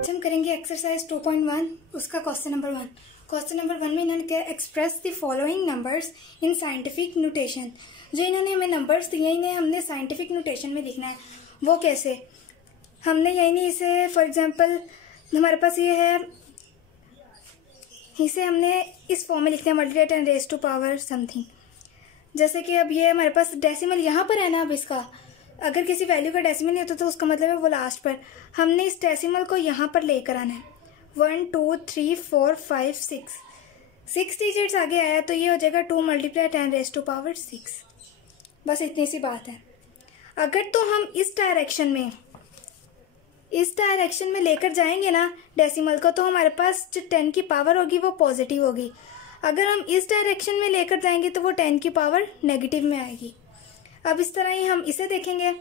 आज हम करेंगे एक्सरसाइज 2.1 उसका क्वेश्चन नंबर 1। क्वेश्चन नंबर 1 में इन्होंने क्या, express the following numbers in scientific notation. जो इन्होंने हमें नंबर्स दिए इन्हें हमने साइंटिफिक नोटेशन में लिखना है। वो कैसे, हमने यही नहीं, इसे फॉर एग्जांपल हमारे पास ये है, इसे हमने इस फॉर्म में लिखते हैं multiply 10 raise to power something. जैसे कि अब ये हमारे पास डेसिमल यहाँ पर है ना, अब इसका अगर किसी वैल्यू का डेसिमल नहीं होता तो उसका मतलब है वो लास्ट पर, हमने इस डेसिमल को यहाँ पर लेकर आना है। 1 2 3 4 5 6 डिजिट्स आगे आया तो ये हो जाएगा 2 मल्टीप्लाई 10 रेज़ टू पावर 6। बस इतनी सी बात है। अगर तो हम इस डायरेक्शन में लेकर जाएंगे ना डेसिमल को, तो हमारे पास जो 10 की पावर होगी वो पॉजिटिव होगी। अगर हम इस डायरेक्शन में लेकर जाएंगे तो वो 10 की पावर नेगेटिव में आएगी। अब इस तरह ही हम इसे देखेंगे,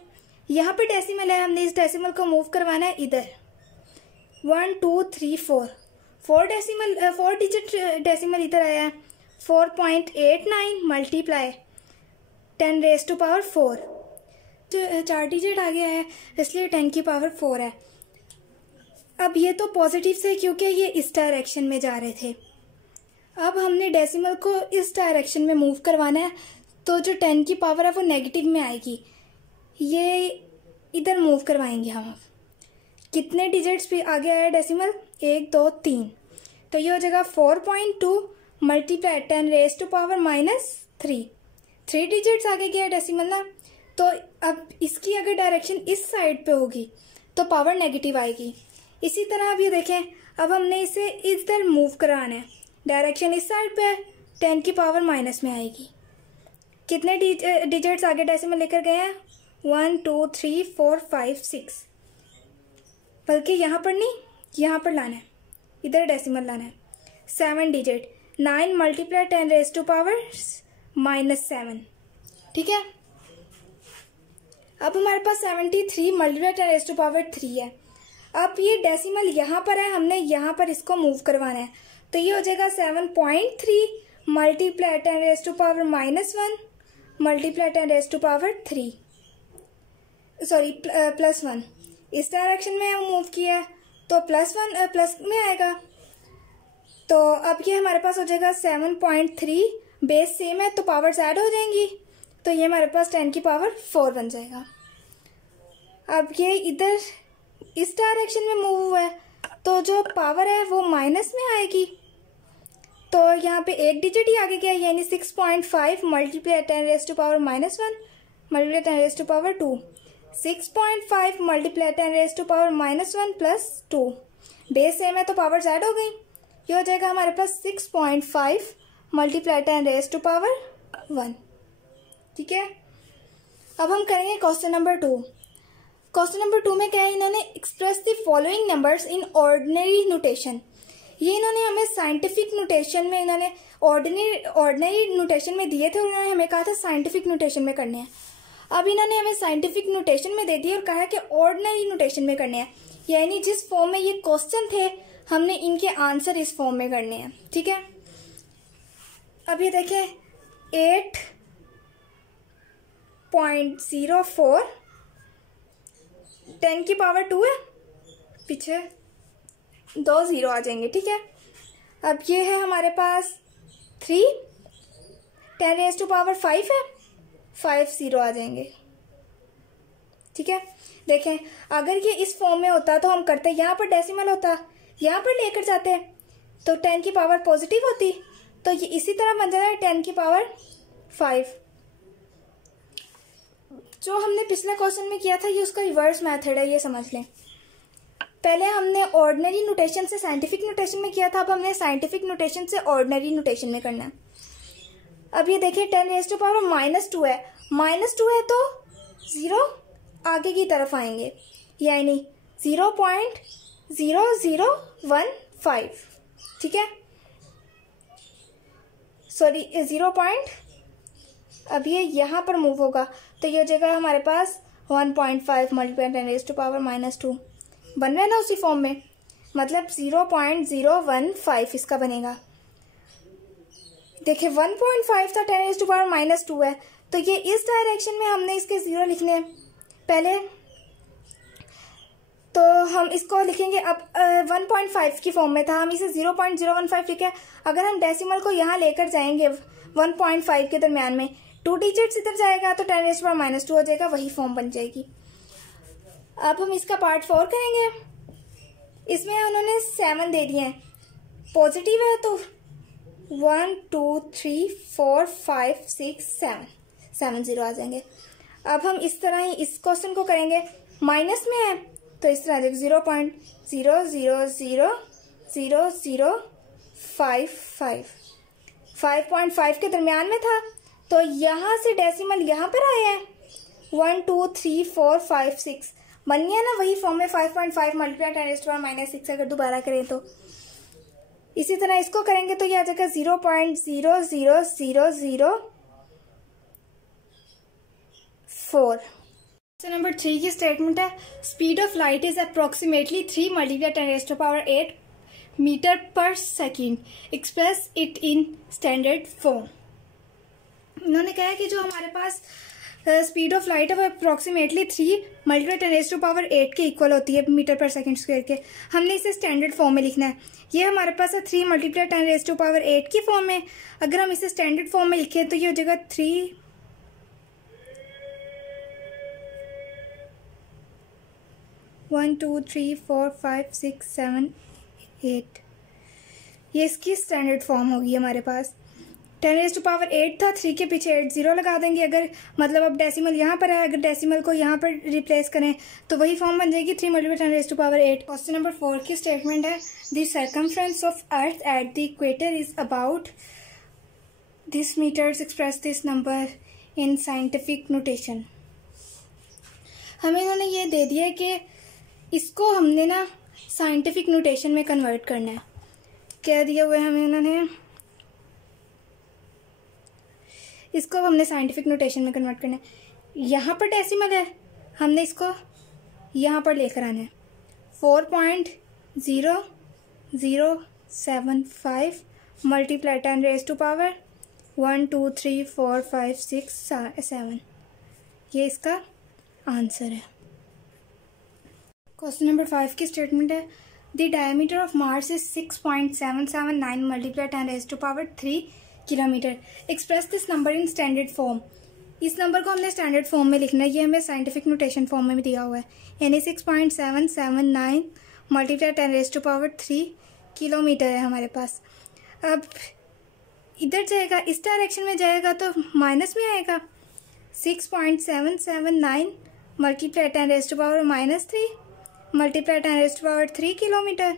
यहाँ पे डेसिमल है, हमने इस डेसिमल को मूव करवाना है इधर। 1 2 3 4 डिजिट डेसिमल इधर आया है। 4.89 मल्टीप्लाई 10 रेज़ टू पावर 4, जो 4 डिजिट आगे है इसलिए 10 की पावर 4 है। अब ये तो पॉजिटिव से क्योंकि ये इस डायरेक्शन में जा रहे थे। अब हमने डेसिमल को इस डायरेक्शन में मूव करवाना है तो जो 10 की पावर है वो नेगेटिव में आएगी। ये इधर मूव करवाएंगे हम। कितने डिजिट्स भी आगे आया डेसिमल, 1 2 3, तो ये हो जाएगा 4.2 multiply 10 raise to power -3। 3 digits आगे गया डेसिमल ना, तो अब इसकी अगर डायरेक्शन इस साइड पे होगी तो पावर नेगेटिव आएगी। इसी तरह अब ये देखें, अब हमने इसे इधर मूव कराना है, डायरेक्शन इस साइड पे है, 10 की पावर माइनस में आएगी। कितने डिजिट्स आगे डेसिमल लेकर गए हैं, 1 2 3 4 5 6, बल्कि यहाँ पर नहीं, यहाँ पर लाना है, इधर डेसिमल लाना है। 7 digit, 9 multiply 10 raise to power -7। ठीक है, अब हमारे पास 73 मल्टीप्लाई 10 रेज़ टू पावर 3 है। अब ये डेसिमल यहाँ पर है, हमने यहाँ पर इसको मूव करवाना है, तो ये हो जाएगा 7.3 multiply 10 raise to power -1 multiply 10 raise to power 3, sorry +1। इस डायरेक्शन में हम मूव किया है तो +1 प्लस में आएगा। तो अब ये हमारे पास हो जाएगा 7.3, बेस सेम है तो पावर्स ऐड हो जाएंगी, तो ये हमारे पास 10 की पावर 4 बन जाएगा। अब ये इधर इस डायरेक्शन में मूव हुआ है तो जो पावर है वो माइनस में आएगी, तो यहाँ पे 1 डिजिट ही आगे गया, यानी 6.5 multiply 10 raise to power -1 multiply 10 raise to power 2। 6.5 multiply 10 raise to power -1 + 2, base same है तो पावर्स ऐड हो गई। ये हो जाएगा हमारे पास 6.5 मल्टीप्लाई 10 रेज़ टू पावर 1। ठीक है, अब हम करेंगे क्वेश्चन नंबर 2। क्वेश्चन नंबर 2 में क्या है, इन्होंने express the following numbers in ordinary notation. ये इन्होंने हमें साइंटिफिक नोटेशन में, इन्होंने ऑर्डिनरी नोटेशन में दिए थे, उन्होंने हमें कहा था साइंटिफिक नोटेशन में करने हैं। अब इन्होंने हमें साइंटिफिक नोटेशन में दे दिए और कहा कि ऑर्डिनरी नोटेशन में करने हैं, यानी जिस फॉर्म में ये क्वेश्चन थे हमने इनके आंसर इस फॉर्म में करने हैं। ठीक है, अब ये देखें 8.04, 10 की पावर 2 है, पीछे 2 0 आ जाएंगे। ठीक है, अब ये है हमारे पास 3, 10 रेज़ टू पावर 5 है, 5 0 आ जाएंगे। ठीक है, देखें अगर ये इस फॉर्म में होता तो हम करते, यहाँ पर डेसिमल होता, यहाँ पर लेकर जाते तो 10 की पावर पॉजिटिव होती, तो ये इसी तरह बन जाता है 10 की पावर 5। जो हमने पिछले क्वेश्चन में किया था ये उसका रिवर्स मेथड है, ये समझ लें। पहले हमने ऑर्डिनरी नोटेशन से साइंटिफिक नोटेशन में किया था, अब हमने साइंटिफिक नोटेशन से ऑर्डिनरी नोटेशन में करना है। अब ये देखिए 10 रेज़ टू पावर -2 है, -2 है तो 0 आगे की तरफ आएंगे, यानी 0.0015। ठीक है, सॉरी 0. अब ये यहाँ पर मूव होगा तो ये हो जाएगा हमारे पास 1.5 मल्टीप्लाई 10 रेज़ टू पावर -2 बन रहा है ना उसी फॉर्म में, मतलब 0.015 इसका बनेगा। देखिए 1.5 था, 10 रेज़ टू पावर -2 है, तो ये इस डायरेक्शन में हमने इसके 0 लिखने हैं पहले। तो हम इसको लिखेंगे, अब 1.5 की फॉर्म में था, हम इसे 0.015 लिखे। अगर हम डेसिमल को यहाँ लेकर जाएंगे 1.5 के दरमियान में, 2 डिजिट्स इधर जाएगा तो 10⁻² हो जाएगा, वही फॉर्म बन जाएगी। अब हम इसका पार्ट 4 करेंगे। इसमें उन्होंने 7 दे दिए हैं, पॉजिटिव है तो 1 2 3 4 5 6 7 0 आ जाएंगे। अब हम इस तरह ही इस क्वेश्चन को करेंगे, माइनस में है तो इस तरह 0.0000055 5.5 के दरमियान में था, तो यहाँ से डेसिमल यहाँ पर आए हैं 1 2 3 4 5 6 बन गया ना, वही फॉर्म में 5.5 मल्टीप्लाई 10⁻⁻6 अगर दोबारा करें तो। इसी तरह इसको करेंगे तो यह आ जाएगा 0.00004। क्वेश्चन नंबर 3 की स्टेटमेंट है, speed of light is approximately 3 multiply 10⁸8 metre per second, express it in standard form. उन्होंने कहा है कि जो हमारे पास स्पीड ऑफ लाइट है वो अप्रोक्सीमेटली 3 मल्टीप्लाई 10⁸8 के इक्वल होती है मीटर पर सेकेंड स्क्वायर के। हमने इसे स्टैंडर्ड फॉर्म में लिखना है। ये हमारे पास है 3 मल्टीप्लाई 10⁸8 की फॉर्म में। अगर हम इसे स्टैंडर्ड फॉर्म में लिखें तो ये हो जाएगा 3 1 2 3 4 5 6 7 8, ये इसकी स्टैंडर्ड फॉर्म होगी हमारे पास। 10⁸8 था, 3 के पीछे 8 0 लगा देंगे। अगर मतलब अब डेसिमल यहाँ पर है, अगर डेसिमल को यहाँ पर रिप्लेस करें तो वही फॉर्म बन जाएगी 3 मल्टीप्लाई 10⁸8। क्वेश्चन नंबर 4 की स्टेटमेंट है, the circumference of earth at the equator is about this metres, express this number in scientific notation. हमें इन्होंने ये दे दिया है कि इसको हमने ना साइंटिफिक नोटेशन में कन्वर्ट करना है। क्या दिया हुआ है हमें उन्होंने, इसको हमने साइंटिफिक नोटेशन में कन्वर्ट करना है। यहाँ पर डेसिमल है, हमने इसको यहाँ पर लेकर आना है 4.0075 मल्टीप्लाई 10⁻1 2 3 4 5 6 7, ये इसका आंसर है। क्वेश्चन नंबर 5 की स्टेटमेंट है, the diameter of Mars is 6.779 multiply 10⁻3 kilometre, express this number in standard form. इस नंबर को हमने स्टैंडर्ड फॉर्म में लिखना है, ये हमें साइंटिफिक नोटेशन फॉर्म में भी दिया हुआ है, यानी 6.779 मल्टीप्लाई 10⁻3 किलोमीटर है हमारे पास। अब इधर जाएगा, इस डायरेक्शन में जाएगा तो माइनस में आएगा, 6.779 मल्टीप्लाई 10⁻³ मल्टीप्लाई 10⁻³ किलोमीटर,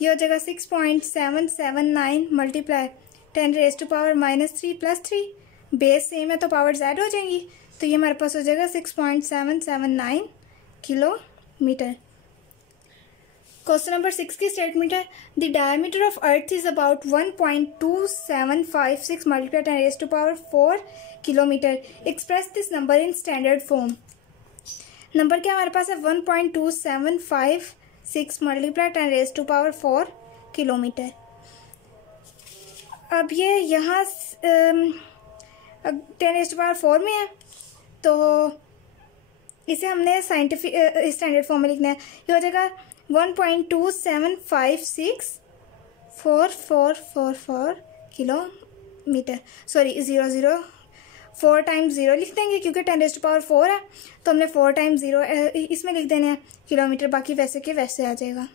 ये हो जाएगा 6.779 मल्टीप्लाई 10⁻³ प्लस 3, बेस सेम है तो पावर Z हो जाएंगी, तो ये हमारे पास हो जाएगा 6.779 किलोमीटर। क्वेश्चन नंबर 6 की स्टेटमेंट है, the diameter of earth is about 1.2756 multiply 10⁻4 kilometre, express this number in standard form. Number क्या हमारे पास है 1.2756 मल्टीप्लाई 10⁻4 किलोमीटर। अब ये यहाँ 10⁻4 में है तो इसे हमने साइंटिफिक स्टैंडर्ड फॉर्म में लिखना है। ये हो जाएगा 1.27564444 किलोमीटर, सॉरी 4 टाइम्स 0 लिख देंगे क्योंकि 10⁻4 है तो हमने 4 टाइम्स 0 इसमें लिख देने हैं किलोमीटर, बाकी वैसे के वैसे आ जाएगा।